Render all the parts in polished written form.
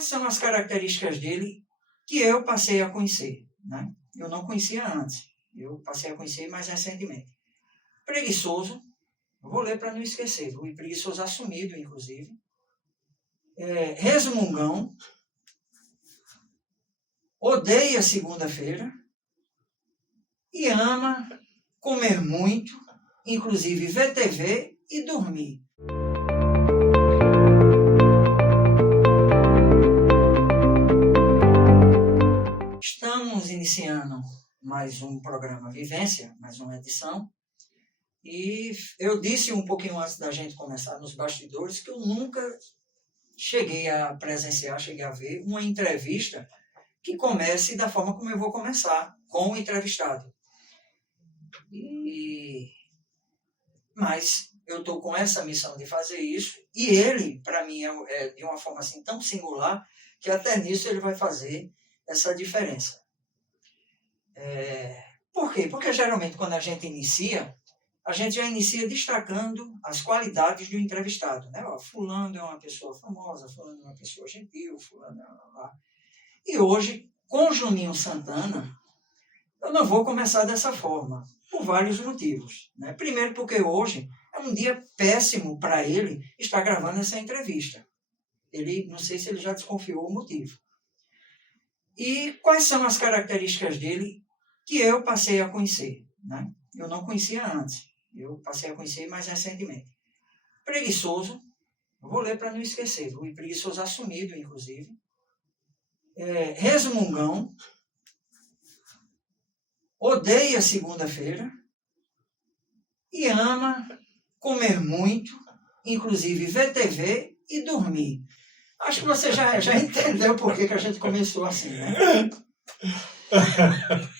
quais são as características dele que eu passei a conhecer, né? Eu não conhecia antes, eu passei a conhecer mais recentemente. Preguiçoso, eu vou ler para não esquecer, o preguiçoso assumido, inclusive. Resmungão, odeia segunda-feira e ama comer muito, inclusive ver TV e dormir. Estamos iniciando mais um programa Vivência, mais uma edição, e eu disse um pouquinho antes da gente começar nos bastidores que eu nunca cheguei a presenciar, cheguei a ver uma entrevista que comece da forma como eu vou começar, com o entrevistado. Mas eu estou com essa missão de fazer isso, e ele, para mim, é de uma forma assim tão singular, que até nisso ele vai fazer essa diferença. Por quê? Porque geralmente quando a gente inicia, a gente já inicia destacando as qualidades do entrevistado, né? Ó, fulano é uma pessoa famosa, fulano é uma pessoa gentil, fulano é... E hoje, com Juninho Santana, eu não vou começar dessa forma, por vários motivos, né? Primeiro porque hoje é um dia péssimo para ele estar gravando essa entrevista. Ele, não sei se ele já desconfiou o motivo. E quais são as características dele que eu passei a conhecer, né? Eu não conhecia antes, eu passei a conhecer mais recentemente. Preguiçoso, eu vou ler para não esquecer, o preguiçoso assumido, inclusive. Resmungão, odeia segunda-feira e ama comer muito, inclusive ver TV e dormir. Acho que você já entendeu por que a gente começou assim, né?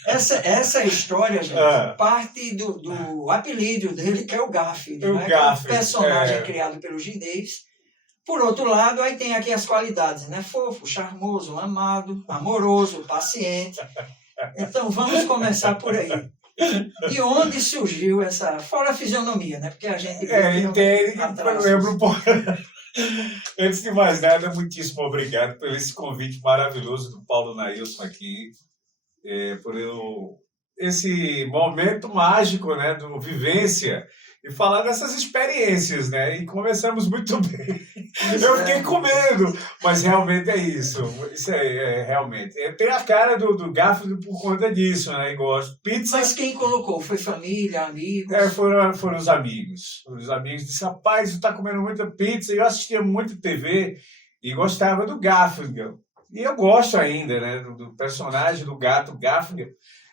Essa história, gente, parte do apelido dele, que é o Garfield, né? Garfield, que é um personagem criado pelo Jim Davis. Por outro lado, aí tem aqui as qualidades, né? Fofo, charmoso, amado, amoroso, paciente. Então, vamos começar por aí. De onde surgiu essa... Fora a fisionomia, né? Porque a gente... Eu lembro um pouco... Antes de mais nada, muitíssimo obrigado por esse convite maravilhoso do Paulo Nailson aqui, por esse momento mágico, né, do Vivência, e falar dessas experiências, né? E começamos muito bem. Eu fiquei com medo, mas realmente é isso. Isso realmente. Tem a cara do Garfield por conta disso, né? E gosto. Pizza. Mas quem colocou? Foi família, amigos? Foram os amigos. Os amigos disseram, rapaz, você está comendo muita pizza. E eu assistia muito TV e gostava do Garfield. E eu gosto ainda, né? Do personagem do gato Garfield.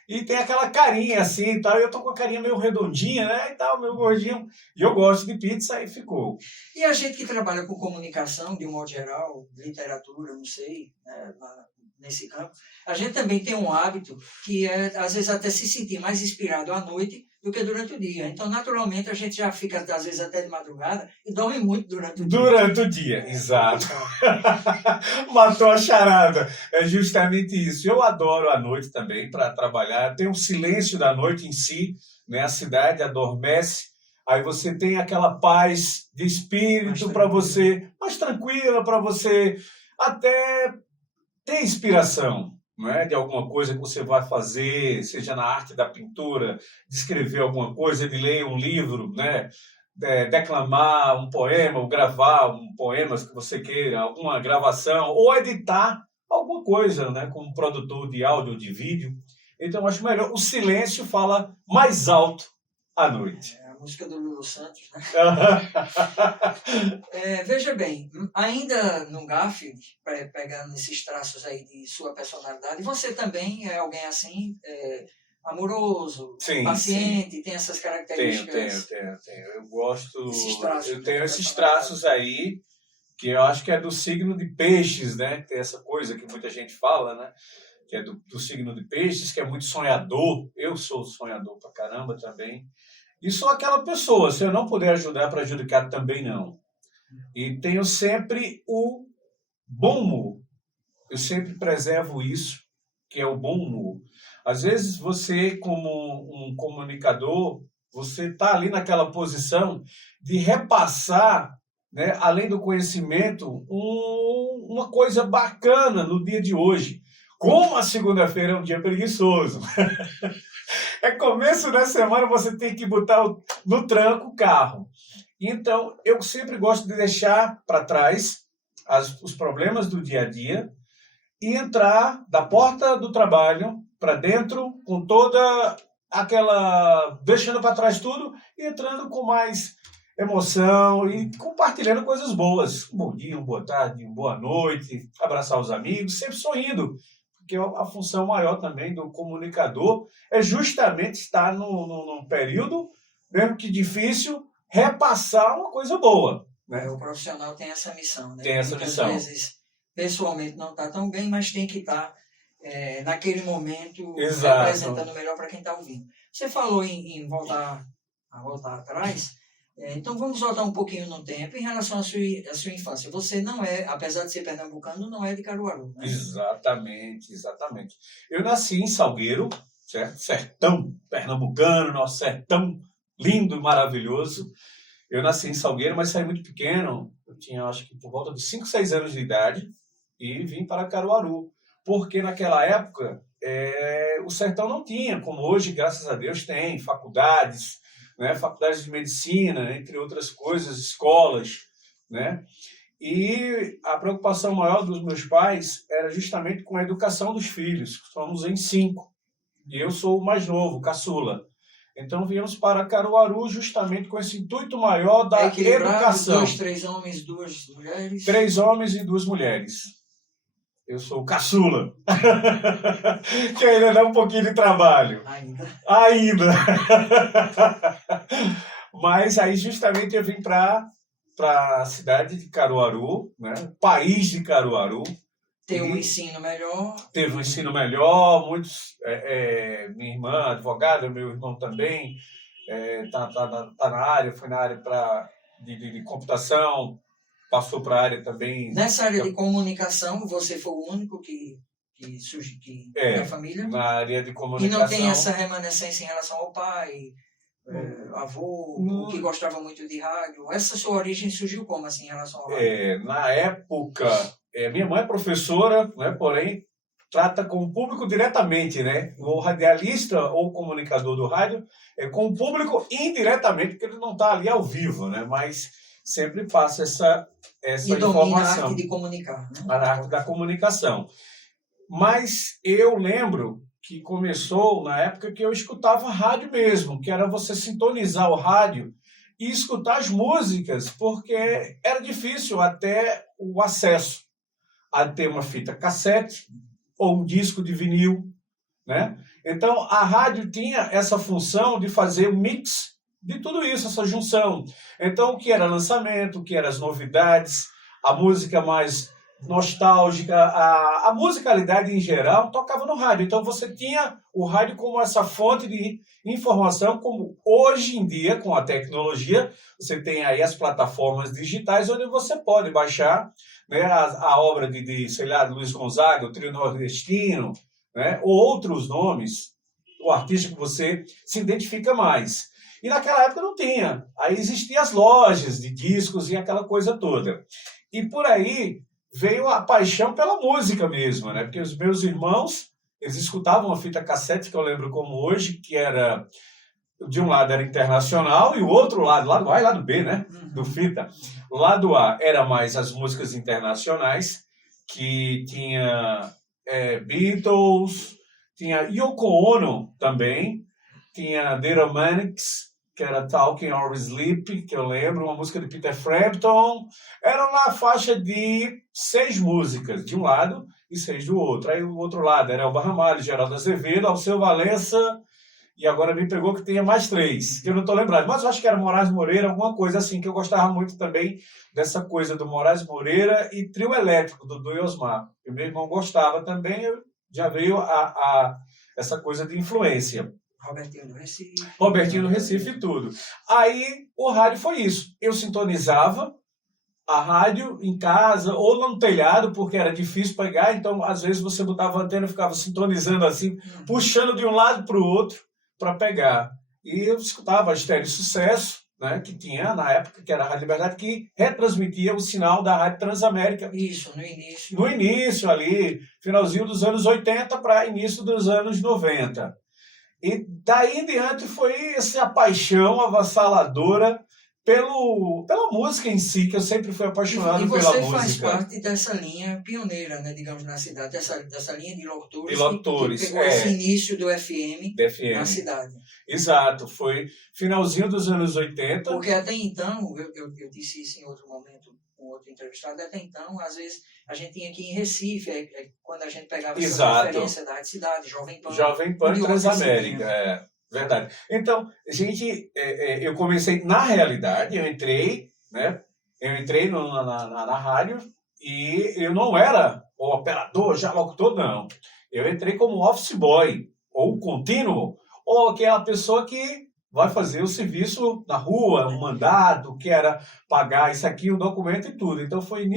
E tem aquela carinha assim e tal, e eu tô com a carinha meio redondinha, né, e tal, meio gordinho, e eu gosto de pizza, e ficou. E a gente que trabalha com comunicação, de um modo geral, literatura, não sei, né, nesse campo, a gente também tem um hábito que é, às vezes, até se sentir mais inspirado à noite do que durante o dia. Então, naturalmente, a gente já fica, às vezes, até de madrugada e dorme muito durante o dia. Durante o dia, exato. Matou a charada. É justamente isso. Eu adoro a noite também para trabalhar. Tem um silêncio da noite em si, né? A cidade adormece. Aí você tem aquela paz de espírito para você, mais tranquila, para você até ter inspiração, não é? De alguma coisa que você vai fazer, seja na arte da pintura, de escrever alguma coisa, de ler um livro, né? Declamar um poema, ou gravar um poema que você queira, alguma gravação, ou editar alguma coisa, né? Como produtor de áudio ou de vídeo. Então, eu acho melhor. O silêncio fala mais alto à noite. A música do Lulu Santos, né? Veja bem, ainda no Garfield, pegando esses traços aí de sua personalidade, você também é alguém assim, amoroso, sim, paciente, sim. Tem essas características? Tenho. Eu gosto... Eu tenho esses traços aí, que eu acho que é do signo de peixes, né? Tem essa coisa que muita gente fala, né? Que é do signo de peixes, que é muito sonhador. Eu sou sonhador pra caramba também. E sou aquela pessoa, se eu não puder ajudar, para prejudicar também não. E tenho sempre o bom humor. Eu sempre preservo isso, que é o bom humor. Às vezes você, como um comunicador, você está ali naquela posição de repassar né, além do conhecimento, uma coisa bacana no dia de hoje. Como a segunda-feira é um dia preguiçoso. É começo da semana, você tem que botar no tranco o carro. Então, eu sempre gosto de deixar para trás os problemas do dia a dia e entrar da porta do trabalho para dentro com toda aquela... deixando para trás tudo e entrando com mais emoção e compartilhando coisas boas. Um bom dia, uma boa tarde, uma boa noite, abraçar os amigos, sempre sorrindo. Porque a função maior também do comunicador é justamente estar num período, mesmo que difícil, repassar uma coisa boa. Né? O profissional tem essa missão, né? Tem essa missão. Às vezes, pessoalmente não está tão bem, mas tem que estar naquele momento representando melhor para quem está ouvindo. Você falou em voltar atrás, então vamos voltar um pouquinho no tempo em relação à sua infância. Você não é, apesar de ser pernambucano, não é de Caruaru, né? Exatamente. Eu nasci em Salgueiro, certo? Sertão pernambucano, nosso sertão lindo e maravilhoso. Eu nasci em Salgueiro, mas saí muito pequeno. Eu tinha, acho que, por volta de 5, 6 anos de idade e vim para Caruaru. Porque naquela época o sertão não tinha, como hoje, graças a Deus, tem faculdades, né? Faculdades de medicina, entre outras coisas, escolas, né? E a preocupação maior dos meus pais era justamente com a educação dos filhos. Somos em 5 e eu sou o mais novo, caçula. Então viemos para Caruaru justamente com esse intuito maior da educação. 2, 3 homens, 2 mulheres? 3 homens e 2 mulheres. Eu sou o caçula, que ainda dá um pouquinho de trabalho. Ainda. Mas aí justamente eu vim para a cidade de Caruaru, né? País de Caruaru. Teve um ensino melhor. Teve um ensino melhor, muitos... minha irmã, advogada, meu irmão também, tá na área, foi na área de computação, passou para a área também... Nessa área de comunicação, você foi o único que surgiu da família? Na área de comunicação. E não tem essa remanescência em relação ao pai, avô, que gostava muito de rádio? Essa sua origem surgiu como, assim, em relação ao rádio? Na época, minha mãe é professora, né, porém, trata com o público diretamente, né? O radialista ou comunicador do rádio é com o público indiretamente, porque ele não está ali ao vivo, né? Mas sempre passa essa informação. A arte de comunicar, né? A arte da comunicação. Mas eu lembro que começou na época que eu escutava rádio mesmo, que era você sintonizar o rádio e escutar as músicas, porque era difícil até o acesso a ter uma fita cassete ou um disco de vinil, né? Então, a rádio tinha essa função de fazer um mix de tudo isso, essa junção. Então, o que era lançamento, o que eram as novidades, a música mais nostálgica, a musicalidade em geral, tocava no rádio. Então, você tinha o rádio como essa fonte de informação, como hoje em dia, com a tecnologia, você tem aí as plataformas digitais, onde você pode baixar, né, a obra sei lá, Luiz Gonzaga, o Trio Nordestino, né, ou outros nomes, o artista que você se identifica mais. E naquela época não tinha. Aí existiam as lojas de discos e aquela coisa toda. E por aí veio a paixão pela música mesmo, né? Porque os meus irmãos, eles escutavam uma fita cassete, que eu lembro como hoje, que era... De um lado era internacional e o outro lado A e lado B, né? Do fita. O lado A era mais as músicas internacionais, que tinha Beatles, tinha Yoko Ono também, tinha The Romantics, que era Talking or Sleep, que eu lembro, uma música de Peter Frampton. Era uma faixa de 6 músicas de um lado e 6 do outro. Aí o outro lado era Elba Ramalho, Geraldo Azevedo, Alceu Valença, e agora me pegou que tinha mais 3, que eu não estou lembrado. Mas eu acho que era Moraes Moreira, alguma coisa assim, que eu gostava muito também dessa coisa do Moraes Moreira e Trio Elétrico, do Osmar. E meu irmão gostava também, já veio essa coisa de influência. Robertinho do Recife e tudo. Aí o rádio foi isso. Eu sintonizava a rádio em casa ou no telhado, porque era difícil pegar, então às vezes você botava a antena e ficava sintonizando assim, puxando de um lado para o outro para pegar. E eu escutava a Estéreo Sucesso, né, que tinha na época, que era a Rádio Liberdade, que retransmitia o sinal da Rádio Transamérica. Isso, no início. No início ali, finalzinho dos anos 80 para início dos anos 90. E daí em diante foi essa paixão avassaladora pela música em si, que eu sempre fui apaixonado E pela você música. faz parte dessa linha pioneira, né, digamos, na cidade, dessa linha de locutores, De locutores, que pegou esse início do FM da FM. na cidade. Exato, foi finalzinho dos anos 80. Porque até então, eu disse isso em outro momento, com outro entrevistado, até então, às vezes, a gente tinha aqui em Recife, quando a gente pegava essa Exato. referência da Rádio Cidade, Jovem Pan. Jovem Pan e Transamérica, verdade. Então, eu comecei, na realidade, eu entrei na rádio e eu não era o operador, já locutor, não. Eu entrei como office boy, ou contínuo, ou aquela pessoa que vai fazer o serviço na rua, um mandado, que era pagar isso aqui, o documento e tudo. Então, foi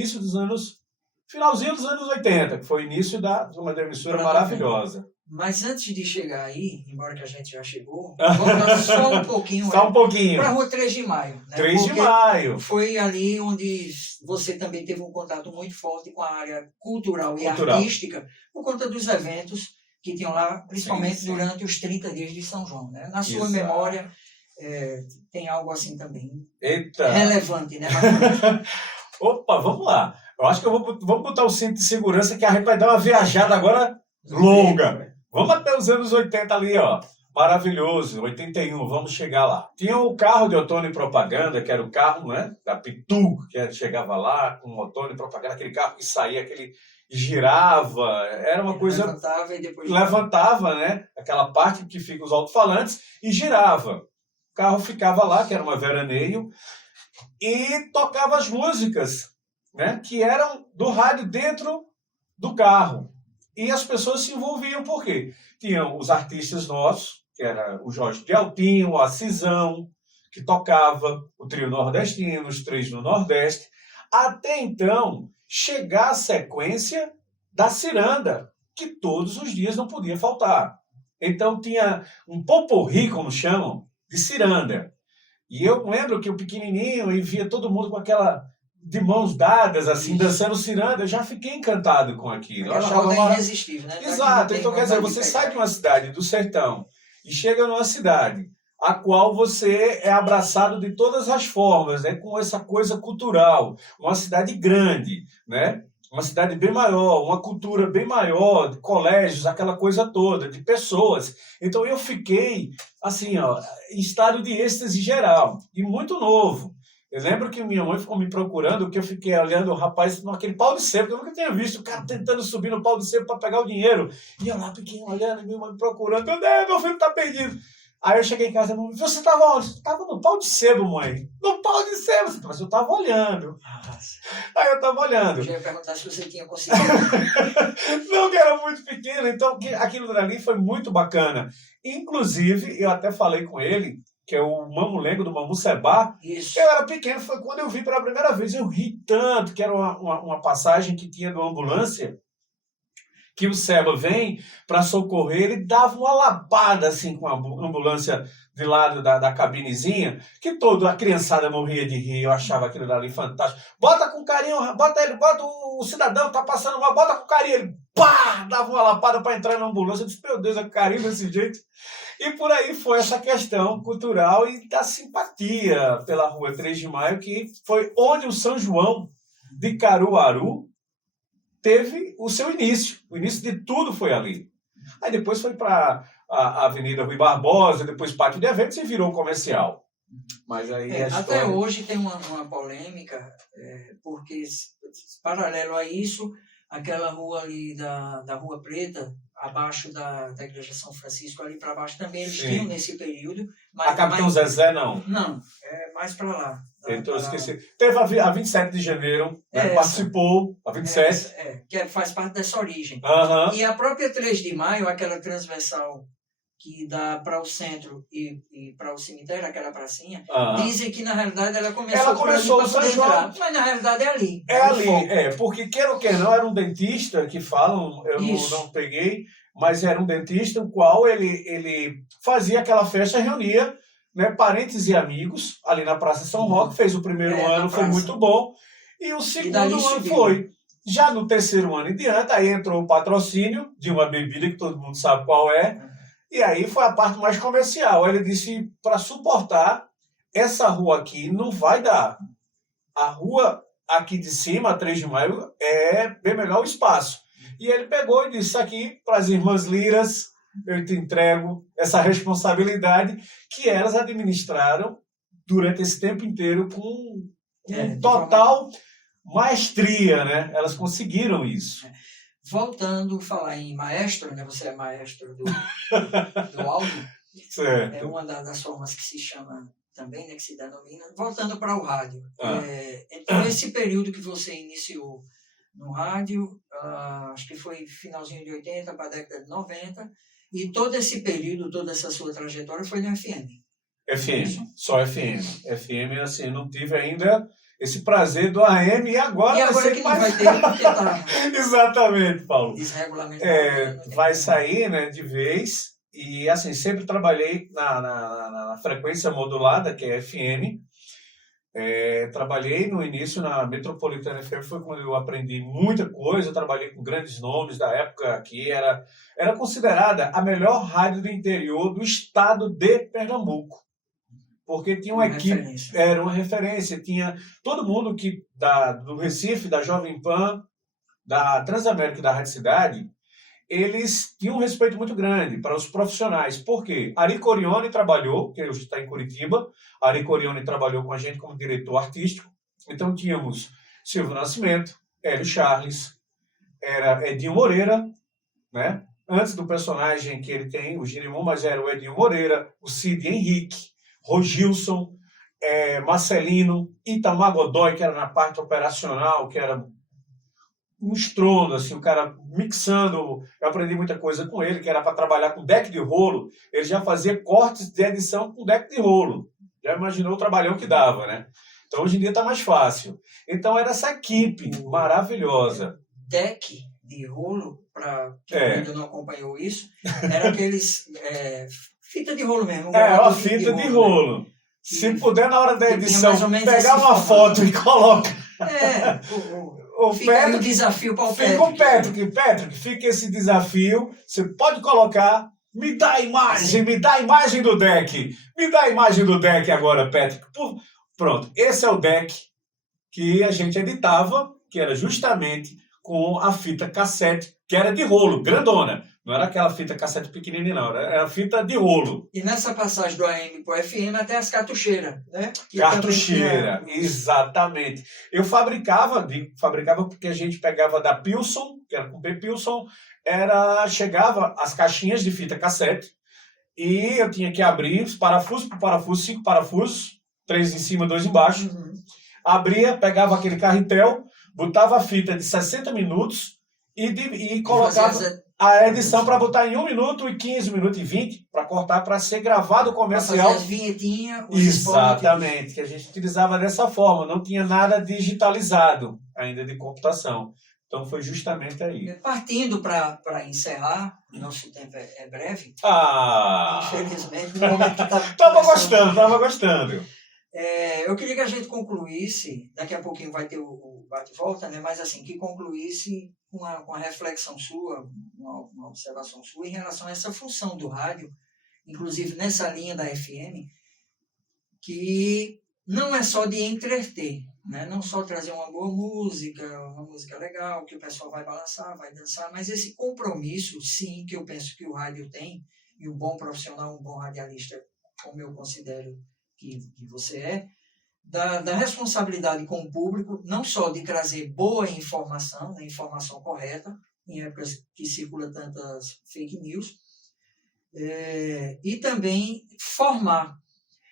finalzinho dos anos 80, que foi o início de uma emissora maravilhosa. Mas antes de chegar aí, embora que a gente já chegou, vamos só um pouquinho. Só um pouquinho. Para a Rua 3 de Maio. Né? 3 de Maio. Foi ali onde você também teve um contato muito forte com a área cultural e artística, por conta dos eventos que tinham lá, principalmente durante os 30 dias de São João. Né? Na sua memória, tem algo assim também relevante, né? Opa, vamos lá. Eu acho que vamos botar o cinto de segurança, que a gente vai dar uma viajada agora longa. Vamos até os anos 80 ali, ó. Maravilhoso, 81, vamos chegar lá. Tinha o carro de outono e propaganda, que era o carro, né, da Pitu, que chegava lá com outono e propaganda, aquele carro que saía, aquele girava, era uma coisa... Levantava e depois... Levantava, né, aquela parte que fica os alto-falantes e girava. O carro ficava lá, que era uma veraneio, e tocava as músicas, né, que eram do rádio dentro do carro. E as pessoas se envolviam, por quê? Tinham os artistas nossos, que era o Jorge Pialtinho, a Cisão, que tocava, o trio nordestino, os três no Nordeste, até então chegar a sequência da ciranda, que todos os dias não podia faltar. Então tinha um poporri, como chamam, de ciranda. E eu lembro que o pequenininho, e via todo mundo com aquela... de mãos dadas, assim, dançando ciranda, eu já fiquei encantado com aquilo. Eu achava irresistível, né? Exato. Então, quer dizer, você sai de uma cidade do sertão e chega numa cidade a qual você é abraçado de todas as formas, né? Com essa coisa cultural. Uma cidade grande, né? Uma cidade bem maior, uma cultura bem maior, de colégios, aquela coisa toda, de pessoas. Então, eu fiquei, assim, ó, em estado de êxtase geral, e muito novo. Eu lembro que minha mãe ficou me procurando, que eu fiquei olhando o rapaz naquele pau de sebo, que eu nunca tinha visto o cara tentando subir no pau de sebo para pegar o dinheiro. E eu lá, pequeno, olhando, minha mãe me procurando. Meu Deus, meu filho tá perdido. Aí eu cheguei em casa e minha mãe, você estava onde? Você estava no pau de sebo, mãe. No pau de sebo? Mas eu estava olhando. Aí eu estava olhando. Eu já ia perguntar se você tinha conseguido. Não, que era muito pequeno. Então, aquilo dali foi muito bacana. Inclusive, eu até falei com ele, que é o Mamulengo do Mamu Seba. Isso. Eu era pequeno, foi quando eu vi pela primeira vez. Eu ri tanto, que era uma passagem que tinha de uma ambulância, que o Seba vem para socorrer, ele dava uma lapada assim com a ambulância de lado da cabinezinha, que toda a criançada morria de rir, eu achava aquilo dali fantástico. Bota com carinho, bota o cidadão, tá passando mal, bota com carinho, ele pá, dava uma lapada para entrar na ambulância. Eu disse, meu Deus, é carinho desse jeito. E por aí foi essa questão cultural e da simpatia pela Rua 3 de Maio, que foi onde o São João de Caruaru teve o seu início. O início de tudo foi ali. Aí depois foi para a Avenida Rui Barbosa, depois Pátio de Eventos e virou comercial. Mas aí até hoje tem uma polêmica, porque paralelo a isso, aquela rua ali da Rua Preta, abaixo da Igreja São Francisco, ali para baixo também, eles tinham nesse período. Mas, a Capitão Zezé, não? Não, é mais para lá. Então, eu esqueci. Teve a 27 de janeiro, né, participou, a 27. Que faz parte dessa origem. Uhum. E a própria 3 de Maio, aquela transversal que dá para o centro e para o cemitério, aquela pracinha, dizem que na realidade ela começou o São João. Mas na realidade é ali. É ali, porque queira ou quer não, era um dentista que falam, eu não peguei, mas era um dentista o qual ele fazia aquela festa, reunia né, parentes e amigos, ali na Praça São Roque. Fez o primeiro ano, foi muito bom. E o segundo ano foi. Já no terceiro ano em diante, aí entrou o patrocínio de uma bebida que todo mundo sabe qual é. E aí foi a parte mais comercial. Ele disse, para suportar, essa rua aqui não vai dar. A rua aqui de cima, a 3 de Maio, é bem melhor o espaço. E ele pegou e disse, isso aqui, para as irmãs Liras, eu te entrego essa responsabilidade que elas administraram durante esse tempo inteiro com total maestria, né? Elas conseguiram isso. Voltando a falar em maestro, né? Você é maestro do áudio. Certo. É uma das formas que se chama também, né? Que se denomina. Voltando para o rádio. Então, esse período que você iniciou no rádio, acho que foi finalzinho de 80 para a década de 90, e todo esse período, toda essa sua trajetória foi no FM. FM, só FM. FM, assim, não tive ainda esse prazer do AM e agora vai ser que mais... vai ter, porque tá... Exatamente, Paulo. Desregulamentado. Vai sair, né, de vez. E, assim, sempre trabalhei na frequência modulada, que é FM. Trabalhei no início na Metropolitana FM, foi quando eu aprendi muita coisa. Eu trabalhei com grandes nomes da época, que era considerada a melhor rádio do interior do estado de Pernambuco. Porque tinha uma equipe, era uma referência, tinha todo mundo do Recife, da Jovem Pan, da Transamérica e da Rádio Cidade, eles tinham um respeito muito grande para os profissionais. Por quê? Ari Corione trabalhou, que hoje está em Curitiba, Ari Corione trabalhou com a gente como diretor artístico. Então tínhamos Silvio Nascimento, Hélio Charles, era Edinho Moreira, né? Antes do personagem que ele tem, o Girimum, mas era o Edinho Moreira, o Cid Henrique, Rogilson, Marcelino, Itamar Godoy, que era na parte operacional, que era um estrondo, assim, o cara mixando. Eu aprendi muita coisa com ele, que era para trabalhar com deck de rolo. Ele já fazia cortes de edição com deck de rolo. Já imaginou o trabalhão que dava, né? Então, hoje em dia está mais fácil. Então, era essa equipe maravilhosa. Deck de rolo, para quem ainda não acompanhou isso, era aqueles... fita de rolo mesmo. Uma fita de rolo. Se puder, na hora da edição, pegar uma foto e coloca. Fica aí o desafio para o Patrick. Fica o Patrick, fica esse desafio. Você pode colocar. Me dá a imagem, me dá a imagem do deck. Me dá a imagem do deck agora, Patrick. Pronto, esse é o deck que a gente editava, que era justamente com a fita cassete, que era de rolo, grandona. Não era aquela fita cassete pequenininha, não. Era fita de rolo. E nessa passagem do AM para o FM, até as cartucheiras, né? Cartucheira, exatamente. Eu fabricava porque a gente pegava da Pilson, que era com P. Pilson, chegava as caixinhas de fita cassete, e eu tinha que abrir os parafusos por parafuso, 5 parafusos, 3 em cima, 2 embaixo. Abria, pegava aquele carretel, botava a fita de 60 minutos e colocava a edição para botar em 1 minuto e 15, 1 minuto e 20, para cortar, para ser gravado comercial. Para fazer as vinhetinhas. Exatamente, que a gente utilizava dessa forma, não tinha nada digitalizado ainda de computação. Então foi justamente aí. Partindo para encerrar, nosso tempo é breve. Infelizmente, no momento que Tava gostando. Eu queria que a gente concluísse, daqui a pouquinho vai ter o bate-volta, né? Mas assim, que concluísse com uma reflexão sua, uma observação sua em relação a essa função do rádio, inclusive nessa linha da FM, que não é só de entreter, né? Não só trazer uma boa música, uma música legal, que o pessoal vai balançar, vai dançar, mas esse compromisso, sim, que eu penso que o rádio tem, e um bom profissional, um bom radialista, como eu considero que você da responsabilidade com o público, não só de trazer boa informação, a informação correta, em épocas que circula tantas fake news, e também formar.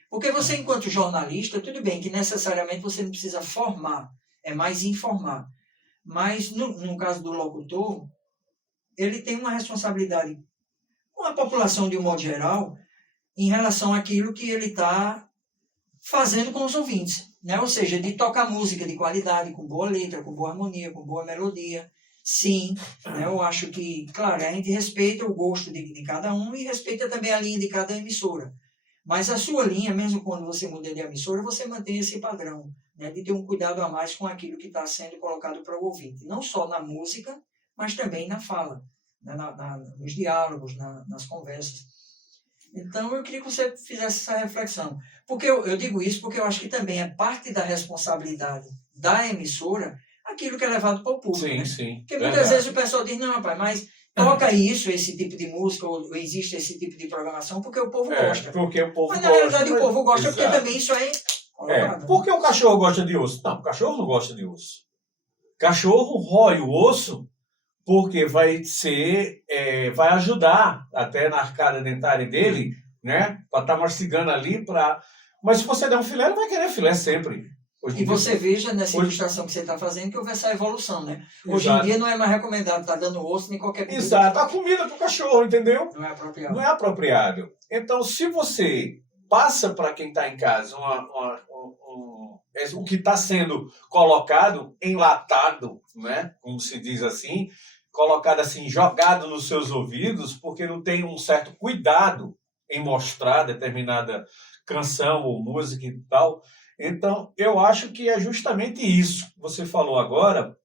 Porque você, enquanto jornalista, tudo bem que necessariamente você não precisa formar, é mais informar. Mas, no caso do locutor, ele tem uma responsabilidade com a população de um modo geral em relação àquilo que ele está fazendo com os ouvintes, né? Ou seja, de tocar música de qualidade, com boa letra, com boa harmonia, com boa melodia. Sim, né? Eu acho que, claro, a gente respeita o gosto de cada um e respeita também a linha de cada emissora. Mas a sua linha, mesmo quando você muda de emissora, você mantém esse padrão, né, de ter um cuidado a mais com aquilo que está sendo colocado para o ouvinte. Não só na música, mas também na fala, né, nos diálogos, nas conversas. Então, eu queria que você fizesse essa reflexão. Porque eu digo isso porque eu acho que também é parte da responsabilidade da emissora aquilo que é levado para o público. Sim, né? sim. Porque muitas vezes o pessoal diz, não, rapaz, mas toca isso, esse tipo de música, ou existe esse tipo de programação, porque o povo gosta. Porque o povo mas, gosta. na realidade, o povo gosta Exato. porque também isso é colocado. Porque o cachorro gosta de osso? Não, o cachorro não gosta de osso. Cachorro rói o osso porque vai ajudar até na arcada dentária dele, né? Para estar mastigando ali. Mas se você der um filé, ele vai querer filé sempre. E você veja nessa ilustração que você está fazendo que houve essa evolução, né? Hoje em dia não é mais recomendado estar dando osso nem qualquer comida. Exato, a comida para o cachorro, entendeu? Não é apropriado. Não é apropriado. Então, se você passa para quem está em casa o que está sendo colocado, enlatado, né? Como se diz assim, colocado assim, jogado nos seus ouvidos, porque não tem um certo cuidado em mostrar determinada canção ou música e tal. Então, eu acho que é justamente isso que você falou agora,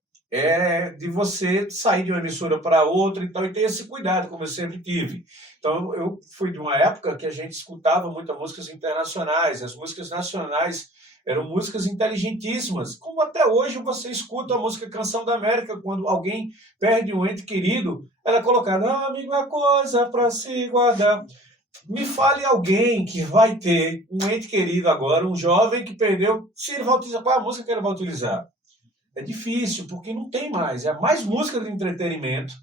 de você sair de uma emissora para outra e tal, e ter esse cuidado, como eu sempre tive. Então, eu fui de uma época que a gente escutava muitas músicas internacionais, as músicas nacionais eram músicas inteligentíssimas, como até hoje você escuta a música Canção da América, quando alguém perde um ente querido, ela é colocada, amigo, é coisa para se guardar. Me fale alguém que vai ter um ente querido agora, um jovem que perdeu, se ele vai utilizar, qual é a música que ele vai utilizar? É difícil, porque não tem mais. É mais música de entretenimento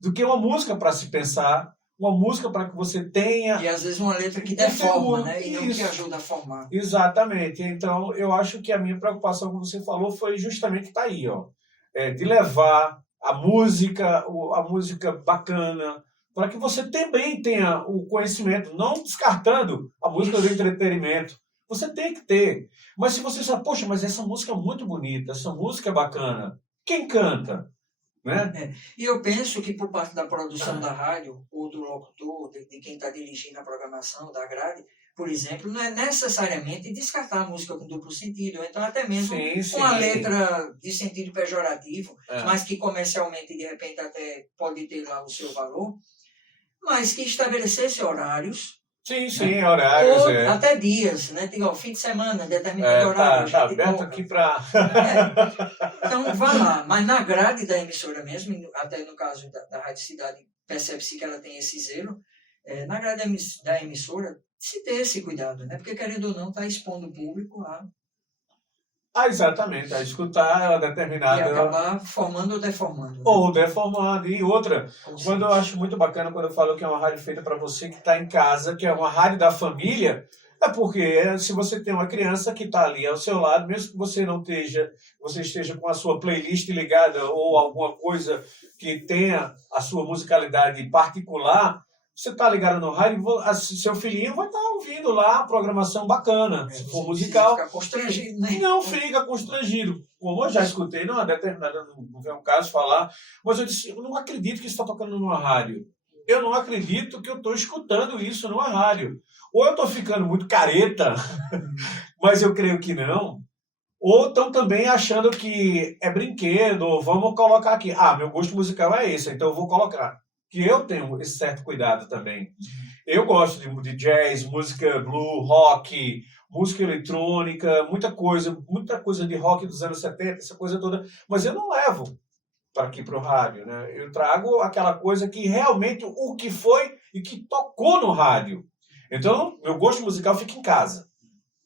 do que uma música para se pensar, uma música para que você tenha... E às vezes uma letra que deforma, né? E não que ajuda a formar. Exatamente. Então, eu acho que a minha preocupação, como você falou, foi justamente estar aí, ó. De levar a música bacana, para que você também tenha o conhecimento, não descartando a música do entretenimento. Você tem que ter. Mas se você sabe, poxa, mas essa música é muito bonita, essa música é bacana, quem canta? Né? E eu penso que por parte da produção da rádio, ou do locutor, de quem está dirigindo a programação, da grade, por exemplo, não é necessariamente descartar a música com duplo sentido, ou então até mesmo com a letra de sentido pejorativo, mas que comercialmente, de repente, até pode ter lá o seu valor, mas que estabelecesse horários. Sim, horários. Ou até dias, né? Digo, fim de semana, determinado horário. Tá aberto aqui para... Então, vá lá. Mas na grade da emissora mesmo, até no caso da Rádio Cidade, percebe-se que ela tem esse zelo, na grade da emissora, se ter esse cuidado, né? Porque, querendo ou não, está expondo o público lá. Exatamente, a escutar a determinada... E acabar formando ou deformando. Né? Ou deformando. E outra, quando eu acho muito bacana, quando eu falo que é uma rádio feita para você que está em casa, que é uma rádio da família, é porque se você tem uma criança que está ali ao seu lado, mesmo que você não esteja com a sua playlist ligada ou alguma coisa que tenha a sua musicalidade particular, você está ligado no rádio, seu filhinho vai estar ouvindo lá a programação bacana, se for musical. Fica constrangido, né? Não fica constrangido. Como eu já escutei, não vem um caso falar, mas eu disse, eu não acredito que isso está tocando numa rádio. Eu não acredito que eu estou escutando isso numa rádio. Ou eu estou ficando muito careta, mas eu creio que não. Ou estão também achando que é brinquedo, ou vamos colocar aqui. Meu gosto musical é esse, então eu vou colocar. Que eu tenho esse certo cuidado também. Eu gosto de jazz, música blue, rock, música eletrônica, muita coisa de rock dos anos 70, essa coisa toda, mas eu não levo para aqui para o rádio, né? Eu trago aquela coisa que realmente o que foi e que tocou no rádio. Então, meu gosto musical fica em casa.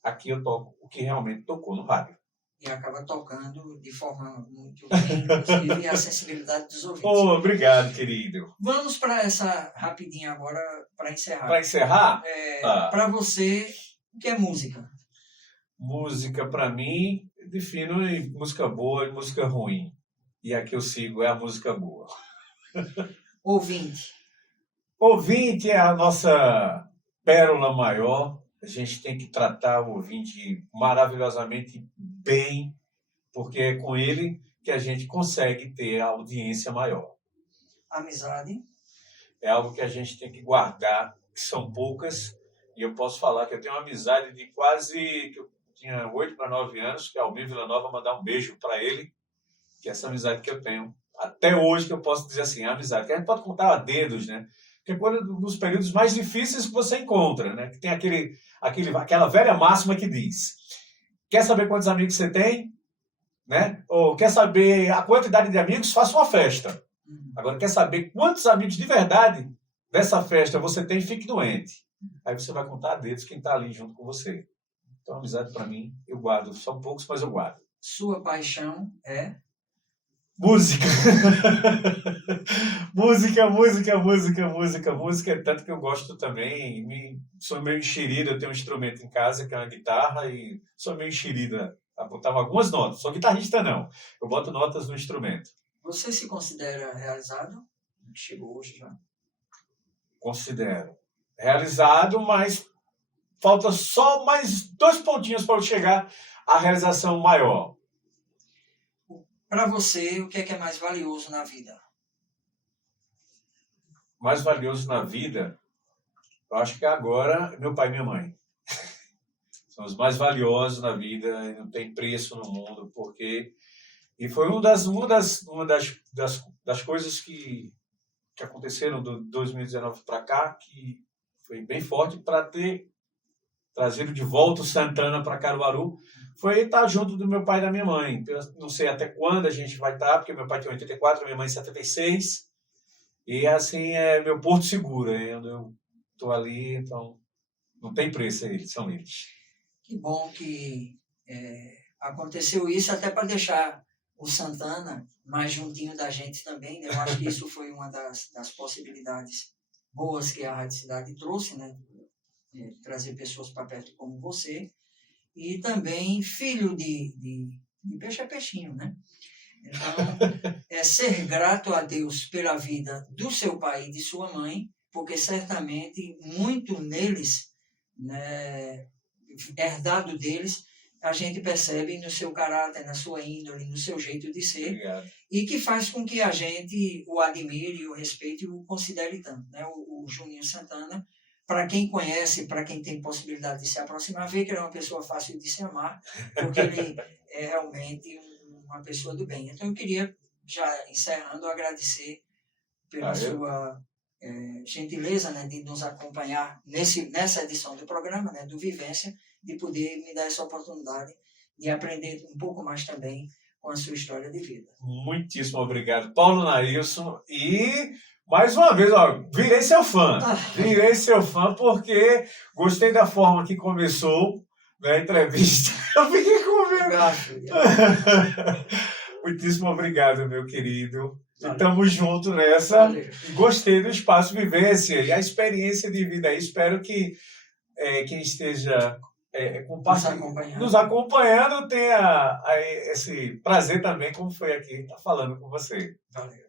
Aqui eu toco o que realmente tocou no rádio. E acaba tocando de forma muito bem, inclusive, a sensibilidade dos ouvintes. Obrigado, querido. Vamos para essa rapidinha agora, para encerrar. Para encerrar? Para você, o que é música? Música, para mim, defino em música boa e música ruim. E a que eu sigo é a música boa. Ouvinte. Ouvinte é a nossa pérola maior. A gente tem que tratar o ouvinte maravilhosamente bem, porque é com ele que a gente consegue ter a audiência maior. Amizade. É algo que a gente tem que guardar, que são poucas, E eu posso falar que eu tenho uma amizade de quase... que eu tinha 8 para 9 anos, que é Almir Villanova, mandar um beijo para ele, que é essa amizade que eu tenho. Até hoje que eu posso dizer assim, a amizade. Que a gente pode contar a dedos, né? Porque é um dos períodos mais difíceis que você encontra, né? Que tem aquela velha máxima que diz: quer saber quantos amigos você tem? Né? Ou quer saber a quantidade de amigos? Faça uma festa. Agora, quer saber quantos amigos de verdade dessa festa você tem? Fique doente. Aí você vai contar a dedos quem está ali junto com você. Então, a amizade, para mim, eu guardo. São poucos, mas eu guardo. Sua paixão é? Música. Música. É tanto que eu gosto também. Sou meio enxerido. Eu tenho um instrumento em casa, que é uma guitarra, e sou meio enxerido a botar algumas notas. Sou guitarrista, não. Eu boto notas no instrumento. Você se considera realizado? Chegou hoje já. Considero realizado, mas falta só mais 2 pontinhos para eu chegar à realização maior. Para você, o que é mais valioso na vida? Mais valioso na vida, eu acho que agora, meu pai e minha mãe. São os mais valiosos na vida, e não tem preço no mundo, porque... E foi uma das coisas que aconteceram do 2019 para cá, que foi bem forte para ter trazido de volta o Santana para Caruaru, foi estar junto do meu pai e da minha mãe. Eu não sei até quando a gente vai estar, porque meu pai tem 84, minha mãe 76, e assim é meu porto seguro, eu estou ali, então não tem preço, são eles. Que bom que aconteceu isso, até para deixar o Santana mais juntinho da gente também, né? Eu acho que isso foi uma das possibilidades boas que a Rádio Cidade trouxe, né? Trazer pessoas para perto como você, e também filho de peixe é peixinho, né? Então, ser grato a Deus pela vida do seu pai e de sua mãe, porque certamente muito neles, né, herdado deles, a gente percebe no seu caráter, na sua índole, no seu jeito de ser. Obrigado. E que faz com que a gente o admire, o respeite e o considere tanto, né? O Juninho Santana, para quem conhece, para quem tem possibilidade de se aproximar, vê que ele é uma pessoa fácil de se amar, porque ele é realmente uma pessoa do bem. Então, eu queria, já encerrando, agradecer pela sua gentileza, né, de nos acompanhar nessa edição do programa, né, do Vivência, de poder me dar essa oportunidade de aprender um pouco mais também com a sua história de vida. Muitíssimo obrigado, Paulo Nailson. E, mais uma vez, virei seu fã. Virei seu fã porque gostei da forma que começou, né, a entrevista. Eu fiquei com medo. Muitíssimo obrigado, meu querido. Estamos juntos nessa. Valeu. Gostei do Espaço Vivência e a experiência de vida aí. Espero que quem esteja nos acompanhando tenha esse prazer também, como foi aqui, estar falando com você. Valeu.